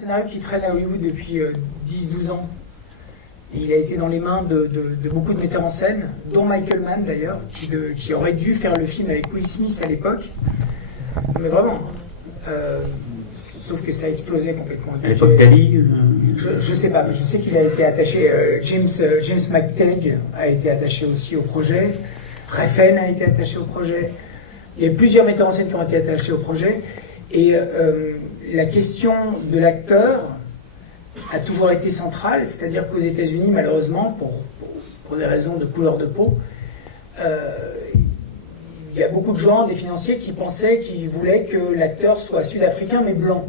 scénario qui traîne à Hollywood depuis 10-12 ans. Et il a été dans les mains de beaucoup de metteurs en scène, dont Michael Mann d'ailleurs, qui aurait dû faire le film avec Will Smith à l'époque. Mais vraiment. Sauf que ça a explosé complètement. À l'époque d'Ali je sais pas, mais je sais qu'il a été attaché. James McTagg a été attaché aussi au projet. Refn a été attaché au projet. Il y a plusieurs metteurs en scène qui ont été attachés au projet. Et la question de l'acteur a toujours été centrale, c'est-à-dire qu'aux États-Unis, malheureusement, pour des raisons de couleur de peau, il y a beaucoup de gens, des financiers, qui voulaient que l'acteur soit sud-africain mais blanc.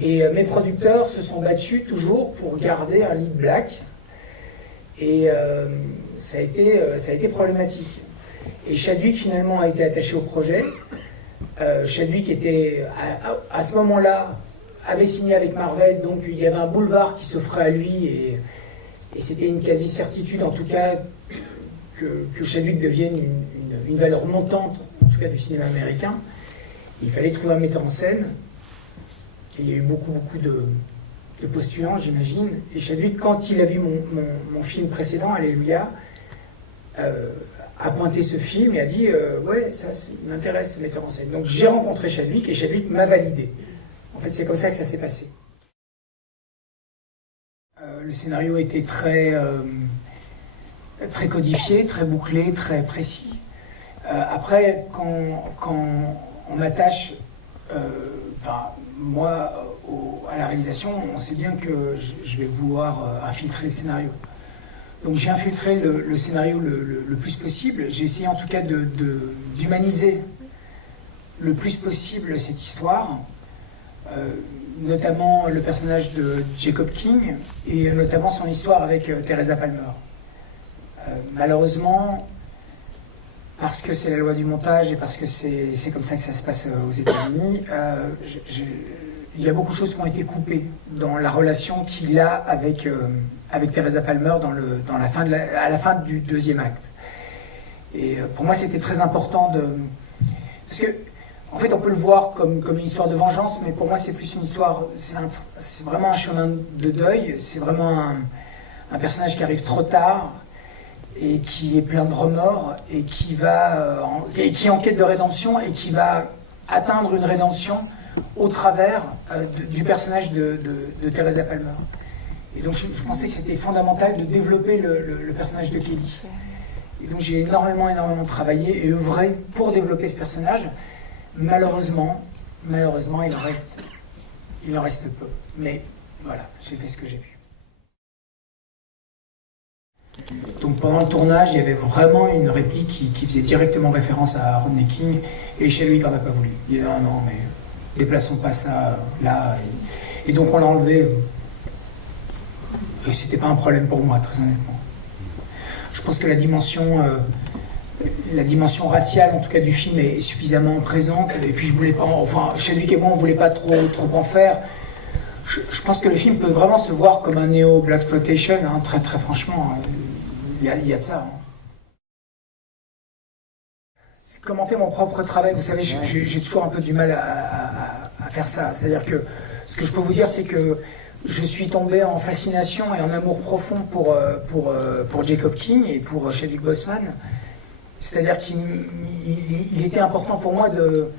Et mes producteurs se sont battus toujours pour garder un lead black. Et ça a été problématique. Et Chadwick finalement a été attaché au projet. Chadwick était, à ce moment-là, avait signé avec Marvel, donc il y avait un boulevard qui s'offrait à lui, et c'était une quasi-certitude en tout cas que Chadwick devienne une valeur montante, en tout cas du cinéma américain. Il fallait trouver un metteur en scène, et il y a eu beaucoup de postulants, j'imagine. Et Chadwick, quand il a vu mon film précédent, Alléluia, a pointé ce film et a dit ouais, ça m'intéresse, ce metteur en scène. Donc j'ai rencontré Chadwick et Chadwick m'a validé. En fait, c'est comme ça que ça s'est passé. Le scénario était très codifié, très bouclé, très précis. Après, quand on m'attache, moi, à la réalisation, on sait bien que je vais vouloir infiltrer le scénario. Donc j'ai infiltré le scénario le plus possible. J'ai essayé en tout cas d'humaniser le plus possible cette histoire, notamment le personnage de Jacob King et notamment son histoire avec Teresa Palmer. Malheureusement, parce que c'est la loi du montage et parce que c'est comme ça que ça se passe aux États-Unis, il y a beaucoup de choses qui ont été coupées dans la relation qu'il a avec Teresa Palmer à la fin du deuxième acte. Et pour moi, c'était très important parce que, en fait, on peut le voir comme une histoire de vengeance, mais pour moi, c'est plus une histoire, c'est vraiment un chemin de deuil, c'est vraiment un personnage qui arrive trop tard et qui est plein de remords et qui est en quête de rédemption et qui va atteindre une rédemption au travers du personnage de Teresa Palmer. Et donc je pensais que c'était fondamental de développer le personnage de Kelly. Et donc j'ai énormément travaillé et œuvré pour développer ce personnage. Malheureusement, il en reste peu. Mais voilà, j'ai fait ce que j'ai pu. Donc pendant le tournage, il y avait vraiment une réplique qui faisait directement référence à Rodney King, et Chadwick n'en a pas voulu. Il dit non, mais déplaçons pas ça là. Et donc on l'a enlevé. Et c'était pas un problème pour moi, très honnêtement. Je pense que la dimension raciale, en tout cas du film, est suffisamment présente. Et puis je voulais pas, Chadwick et moi, on voulait pas trop en faire. Je pense que le film peut vraiment se voir comme un néo-blaxploitation, hein, très très franchement. Il y a de ça. Hein. C'est commenter mon propre travail. Vous savez, j'ai toujours un peu du mal à faire ça. C'est-à-dire que ce que je peux vous dire, c'est que je suis tombé en fascination et en amour profond pour Jacob King et pour Chadwick Boseman. C'est-à-dire qu'il était important pour moi de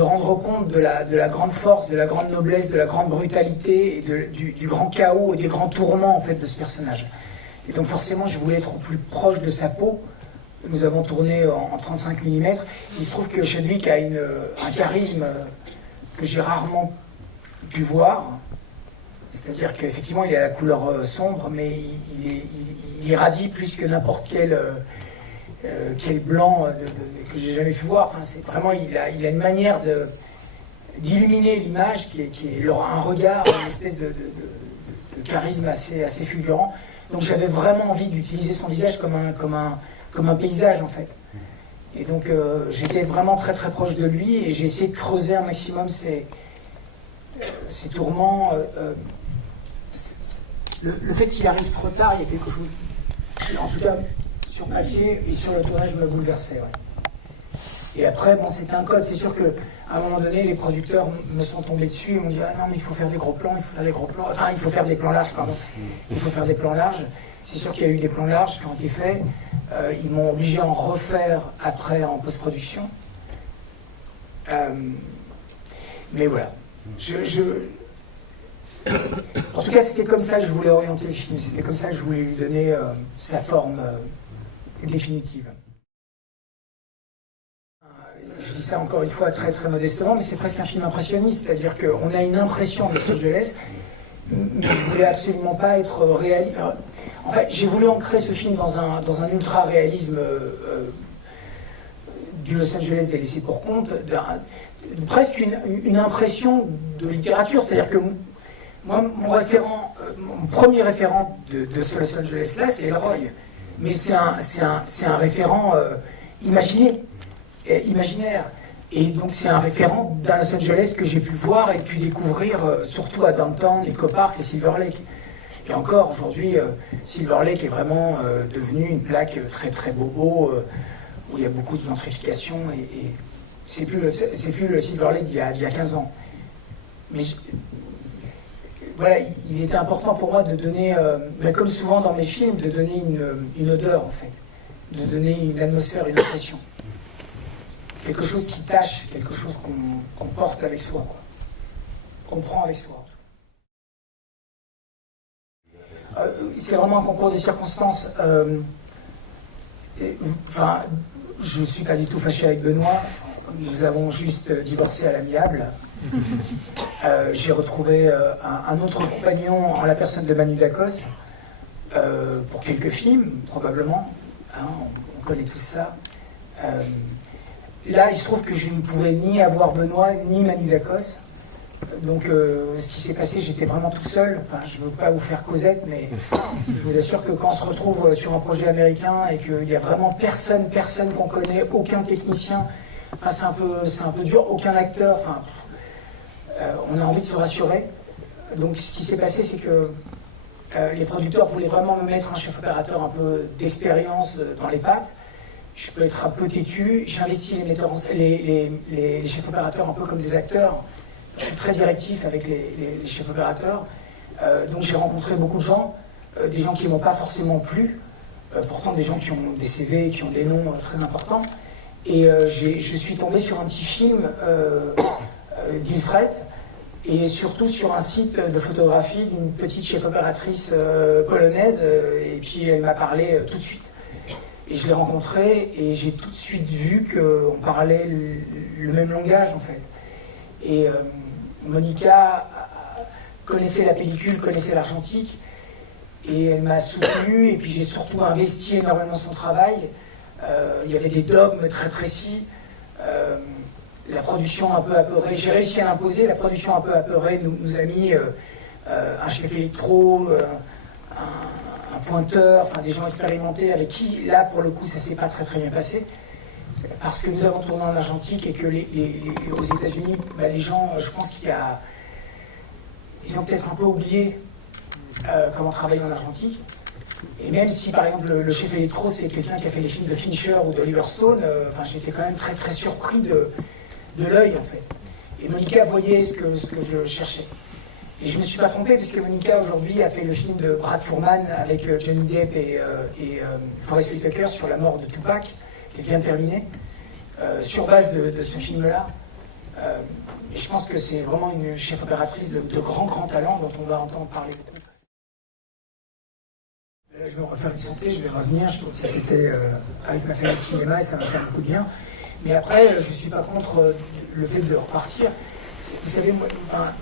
rendre compte de la grande force, de la grande noblesse, de la grande brutalité et du grand chaos et des grands tourments en fait, de ce personnage. Et donc forcément, je voulais être au plus proche de sa peau. Nous avons tourné en 35 mm. Il se trouve que Chadwick a un charisme que j'ai rarement pu voir. C'est-à-dire qu'effectivement, il a la couleur sombre, mais il irradie plus que n'importe quel blanc que j'ai jamais pu voir. Enfin, c'est vraiment, il a une manière d'illuminer l'image qui est un regard, une espèce de charisme assez fulgurant. Donc j'avais vraiment envie d'utiliser son visage comme un paysage en fait. Et donc j'étais vraiment très très proche de lui et j'ai essayé de creuser un maximum ces tourments. Le fait qu'il arrive trop tard, il y a quelque chose qui, en tout cas sur papier et sur le tournage, me bouleversait. Ouais. Et après, bon, c'était un code. C'est sûr qu'à un moment donné, les producteurs me sont tombés dessus et m'ont dit ah non, mais il faut faire des gros plans, il faut faire des gros plans. Enfin, il faut faire des plans larges, pardon. Il faut faire des plans larges. C'est sûr qu'il y a eu des plans larges qui ont été faits. Ils m'ont obligé à en refaire après en post-production. Mais voilà. En tout cas, c'était comme ça que je voulais orienter le film. C'était comme ça que je voulais lui donner sa forme définitive. Je dis ça encore une fois très très modestement, mais c'est presque un film impressionniste, c'est-à-dire qu'on a une impression de Los Angeles, mais je voulais absolument pas être réaliste. En fait, j'ai voulu ancrer ce film dans un ultra-réalisme du Los Angeles délaissé pour compte, presque une impression de littérature, c'est-à-dire que moi, mon premier référent de ce Los Angeles-là, c'est Elroy, mais c'est un référent imaginaire. Et donc c'est un référent d'un Los Angeles que j'ai pu voir et pu découvrir, surtout à Downtown, Echo Park et Silver Lake. Et encore aujourd'hui, Silver Lake est vraiment devenu une plaque très très bobo, où il y a beaucoup de gentrification, et c'est plus le Silver Lake d'il y a 15 ans. Mais voilà, il était important pour moi de donner, comme souvent dans mes films, de donner une odeur en fait, de donner une atmosphère, une impression. Quelque chose qui tâche, quelque chose qu'on porte avec soi, qu'on prend avec soi. C'est vraiment un concours de circonstances. Enfin, je ne suis pas du tout fâché avec Benoît. Nous avons juste divorcé à l'amiable. J'ai retrouvé un autre compagnon en la personne de Manu Dacos pour quelques films, probablement. Hein, on connaît tout ça. Là, il se trouve que je ne pouvais ni avoir Benoît, ni Manu Dacos. Donc, ce qui s'est passé, j'étais vraiment tout seul. Enfin, je ne veux pas vous faire Cosette, mais je vous assure que quand on se retrouve sur un projet américain et qu'il n'y a vraiment personne qu'on connaît, aucun technicien, enfin, c'est un peu dur, aucun acteur, enfin, on a envie de se rassurer. Donc, ce qui s'est passé, c'est que les producteurs voulaient vraiment me mettre un chef opérateur un peu d'expérience dans les pattes. Je peux être un peu têtu, j'investis les chefs opérateurs un peu comme des acteurs. Je suis très directif avec les chefs opérateurs. Donc j'ai rencontré beaucoup de gens, des gens qui ne m'ont pas forcément plu, pourtant des gens qui ont des CV, qui ont des noms très importants. Et je suis tombé sur un petit film d'Ilfred, et surtout sur un site de photographie d'une petite chef opératrice polonaise, et puis elle m'a parlé tout de suite. Et je l'ai rencontré et j'ai tout de suite vu qu'on parlait le même langage en fait. Et Monica connaissait la pellicule, connaissait l'argentique, et elle m'a soutenu, et puis j'ai surtout investi énormément son travail. Il y avait des dogmes très précis, la production un peu apeurée, j'ai réussi à l'imposer, la production un peu apeurée nous a mis un chef électro, un pointeur, enfin des gens expérimentés avec qui, là, pour le coup, ça s'est pas très bien passé. Parce que nous avons tourné en argentique et que aux États-Unis, bah, les gens, je pense ils ont peut-être un peu oublié comment travailler en argentique. Et même si, par exemple, le chef électro, c'est quelqu'un qui a fait les films de Fincher ou d'Oliver Stone, enfin, j'étais quand même très surpris de l'œil, en fait. Et Monica voyait ce que je cherchais. Et je ne me suis pas trompé, puisque Monica, aujourd'hui, a fait le film de Brad Foreman avec Johnny Depp et Forest Whitaker sur la mort de Tupac, qui vient de terminer, sur base de ce film-là. Et je pense que c'est vraiment une chef opératrice de grand talent dont on va entendre parler. Là, je vais refaire une santé, je vais revenir, je trouve que cet été avec ma famille de cinéma, ça va faire beaucoup de bien. Mais après, je ne suis pas contre le fait de repartir. Vous savez, moi, enfin,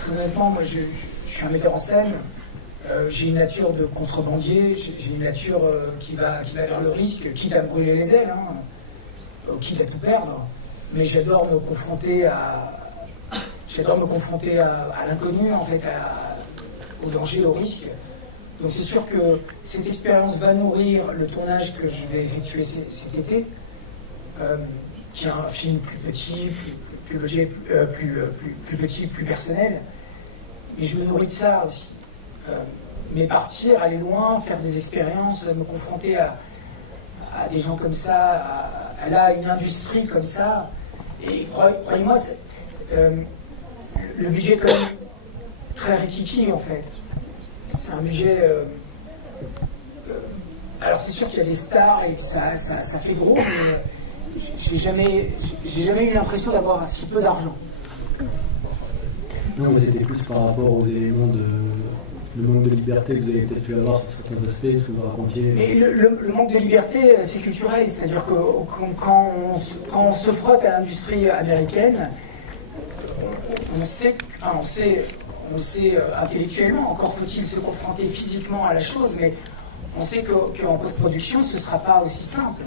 très honnêtement, moi, je suis un metteur en scène. J'ai une nature de contrebandier, j'ai une nature qui va vers le risque, quitte à me brûler les ailes, hein, quitte à tout perdre. Mais j'adore me confronter à l'inconnu, en fait, au danger, au risque. Donc c'est sûr que cette expérience va nourrir le tournage que je vais effectuer cet été, qui est un film plus petit, plus petit, plus personnel. Et je me nourris de ça aussi. Mais partir, aller loin, faire des expériences, me confronter à des gens comme ça, elle a une industrie comme ça, et croyez-moi, le budget est quand même très rikiki en fait. C'est un budget... alors c'est sûr qu'il y a des stars et que ça fait gros, mais j'ai jamais eu l'impression d'avoir si peu d'argent. Non, mais c'était plus par rapport aux éléments le manque de liberté que vous avez peut-être pu avoir sur certains aspects, ce que vous racontiez. Mais le manque de liberté, c'est culturel, c'est-à-dire que quand on se frotte à l'industrie américaine, on sait intellectuellement, encore faut-il se confronter physiquement à la chose, mais on sait qu'en post-production, ce ne sera pas aussi simple.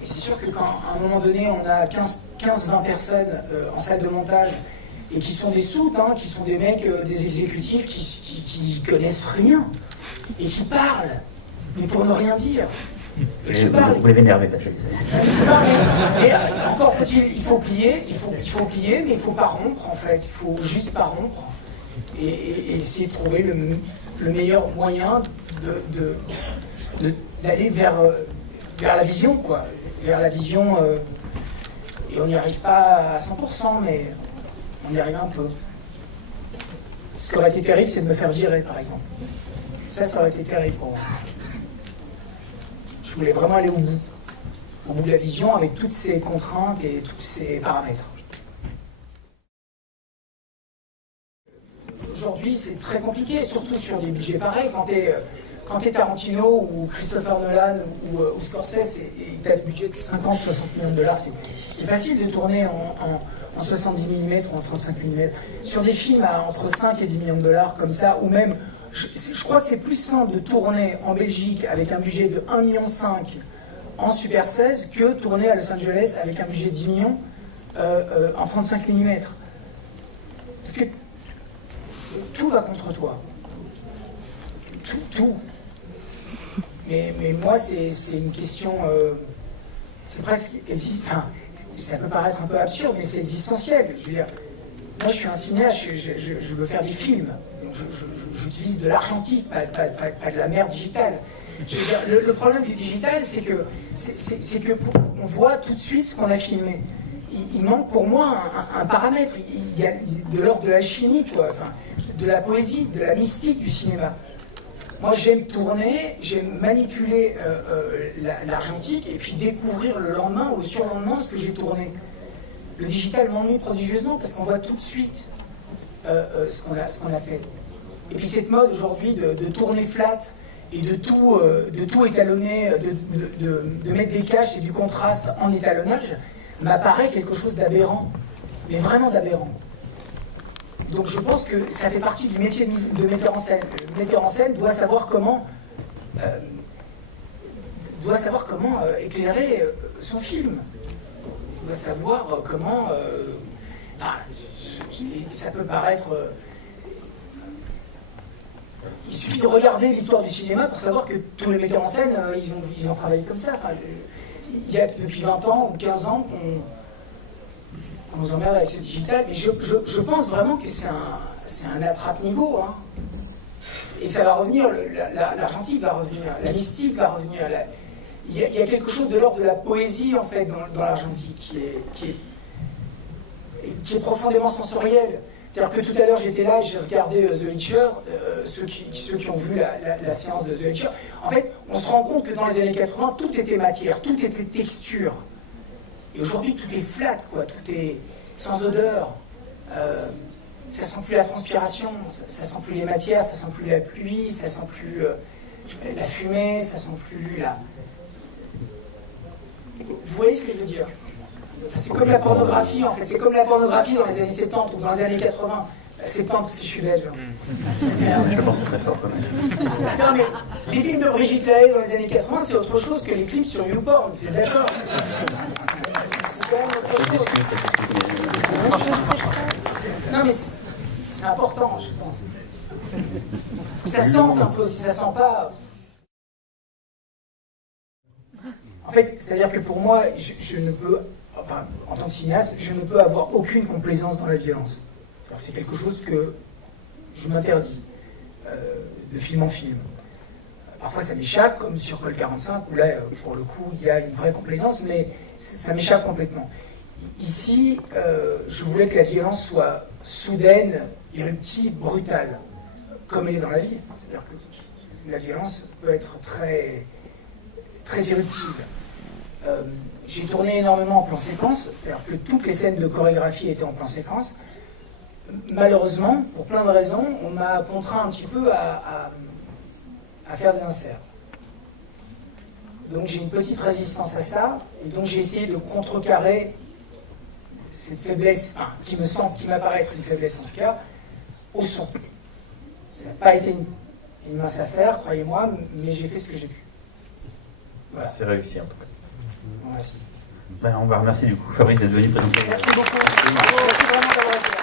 Et c'est sûr que quand, à un moment donné, on a 15-20 personnes en salle de montage, et qui sont des soutes, hein, qui sont des mecs, des exécutifs qui connaissent rien, et qui parlent, mais pour ne rien dire. Et qui parlent. Vous pouvez m'énerver, parce que et encore faut-il, il faut plier, mais il ne faut pas rompre, en fait. Il faut juste pas rompre. Et essayer de trouver le meilleur moyen d'aller vers la vision, quoi. Vers la vision, et on n'y arrive pas à 100%, mais on y arrive un peu. Ce qui aurait été terrible, c'est de me faire virer, par exemple. Ça aurait été terrible pour moi. Je voulais vraiment aller au bout de la vision, avec toutes ces contraintes et tous ces paramètres. Aujourd'hui, c'est très compliqué, surtout sur des budgets pareils. Quand t'es Tarantino ou Christopher Nolan ou Scorsese et tu as des budgets de 50-60 millions de dollars, c'est facile de tourner en 70 mm ou en 35 mm. Sur des films à entre 5 et 10 millions de dollars comme ça, ou même, je crois que c'est plus simple de tourner en Belgique avec un budget de 1,5 million en Super 16 que tourner à Los Angeles avec un budget de 10 millions en 35 mm. Parce que tout va contre toi. Tout. Mais moi, c'est une question... c'est presque... Enfin, ça peut paraître un peu absurde, mais c'est existentiel. Je veux dire, moi, je suis un cinéaste, je veux faire des films. Donc j'utilise de l'argentique, pas de la merde digitale. Je veux dire, le problème du digital, c'est que on voit tout de suite ce qu'on a filmé. Il manque pour moi un paramètre. Il y a de l'ordre de la chimie, quoi. Enfin, de la poésie, de la mystique du cinéma. Moi, j'aime tourner, j'aime manipuler l'argentique et puis découvrir le lendemain ou le surlendemain ce que j'ai tourné. Le digital m'ennuie prodigieusement parce qu'on voit tout de suite ce qu'on a fait. Et puis cette mode aujourd'hui de tourner flat et de tout étalonner, de mettre des caches et du contraste en étalonnage, m'apparaît quelque chose d'aberrant, mais vraiment d'aberrant. Donc je pense que ça fait partie du métier de metteur en scène. Le metteur en scène doit savoir comment éclairer son film. Il doit savoir comment... ça peut paraître... il suffit de regarder l'histoire du cinéma pour savoir que tous les metteurs en scène, ils ont travaillé comme ça. Enfin, il y a depuis 20 ans ou 15 ans qu'on nous emmerde avec ce digital, mais je pense vraiment que c'est un attrape-niveau. Hein. Et ça va revenir, l'argentique va revenir, la mystique va revenir. Il y a quelque chose de l'ordre de la poésie, en fait, dans l'argentique, qui est profondément sensoriel. C'est-à-dire que tout à l'heure, j'étais là, j'ai regardé The Witcher, ceux qui ont vu la séance de The Witcher. En fait, on se rend compte que dans les années 80, tout était matière, tout était texture. Et aujourd'hui, tout est flat, quoi. Tout est sans odeur. Ça sent plus la transpiration, ça sent plus les matières, ça sent plus la pluie, ça sent plus la fumée, ça sent plus la... Vous voyez ce que je veux dire? C'est comme la pornographie, en fait. C'est comme la pornographie dans les années 70 ou dans les années 80. 70 parce que je suis belge. Je pense très fort, quand même. Non, mais les films de Brigitte Lahaie dans les années 80, c'est autre chose que les clips sur YouPorn. Vous êtes d'accord? C'est quand même autre chose. Je sais pas. Non, mais c'est important, je pense. Faut que ça sente un peu. Si ça sent pas... En fait, c'est-à-dire que pour moi, je ne peux... Enfin, en tant que cinéaste, je ne peux avoir aucune complaisance dans la violence. C'est quelque chose que je m'interdis de film en film. Parfois ça m'échappe, comme sur Col 45, où là, pour le coup, il y a une vraie complaisance, mais ça m'échappe complètement. Ici, je voulais que la violence soit soudaine, irruptive, brutale, comme elle est dans la vie. C'est-à-dire que la violence peut être très, très irruptive. J'ai tourné énormément en plan séquence, c'est-à-dire que toutes les scènes de chorégraphie étaient en plan séquence. Malheureusement, pour plein de raisons, on m'a contraint un petit peu à faire des inserts. Donc j'ai une petite résistance à ça, et donc j'ai essayé de contrecarrer cette faiblesse, enfin, qui m'apparaît être une faiblesse en tout cas, au son. Ça n'a pas été une mince affaire, croyez-moi, mais j'ai fait ce que j'ai pu. Voilà. C'est réussi en tout cas. Merci. Ben, on va remercier du coup Fabrice d'être venu présenter. Merci beaucoup. Merci vraiment d'avoir été là.